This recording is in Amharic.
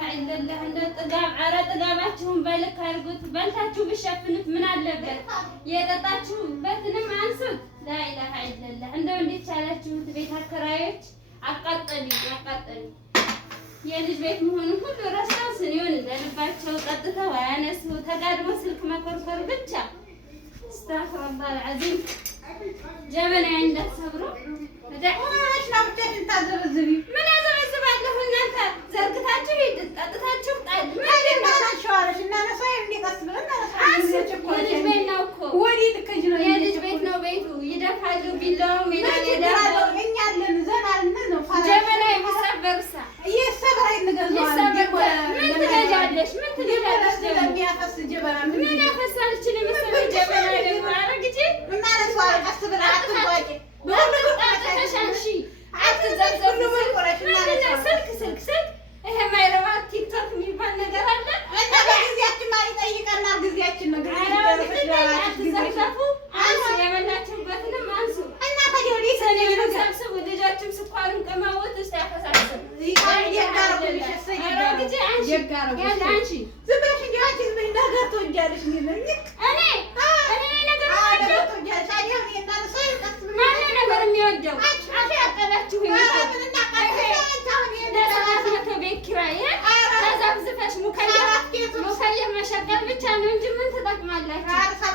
ኢላሀ ኢለላህ እንደ ጥጋብ ኧረ ጥጋባችሁን በልክ አድርጉት። በልታችሁ ብትሸፍኑት ምን አለበት? የጠጣችሁበትንም አንሱት። ላኢላሀ ኢለላህ እንደው እንዴት ቻላችሁት? ቤት አከራዮች አቃጠሉኝ። የልጅ ቤት መሆኑን ሁሉ ረስተው ስኒውን እንደልባቸው ጠጥተው አያነሱ ተጋድሞ ስልክ መኮርኮር ብቻ። አስተግፊሩላህ አልዓዚም። ጀበና እንዳትሰብሩ ደህናሽ ነው ብቻሽን ታዘበዝቢ። ምን ያዘበዝባለሁ? እናንተ ዘርግታችሁ ሂድ ጠጥታችሁ ጣል። ምን ታናሽዋለሽ? እና ነሳ እንዲቀስ ብለን የልጅ ቤት ነው እኮ ወዲህ ልከጅ ነው። የልጅ ቤት ነው ቤቱ። ይደፋሉ ቢላውም ይደፋሉ። እኛ አለን ዘናልን ነው ጀበና የሚሰበርሳ እየሰበራ ይንገዛው። ምን ትገጃለሽ? ለሚያፈስ ጀበና ምን ያፈሳል? እቺ ለምሳሌ ጀበና ደግሞ አረግጂ እና ነሳ ቀስ ብላ አትዋቂ ይሄ ማይረባ ቲክቶክ የሚባል ነገር አለ እና በጊዜያችን ማሪ ጠይቀና ጊዜያችን ነው። አትዘርዘፉ። አንሱ የበላችሁበትንም አንሱ እና ከዲዲ ሰኔ ሰብስቡ። ልጆችም ስኳሩን ቀማወት እስቲ ያፈሳስብ ሙከየፍ መሸቀል ብቻ ነው እንጂ ምን ትጠቅማላችሁ?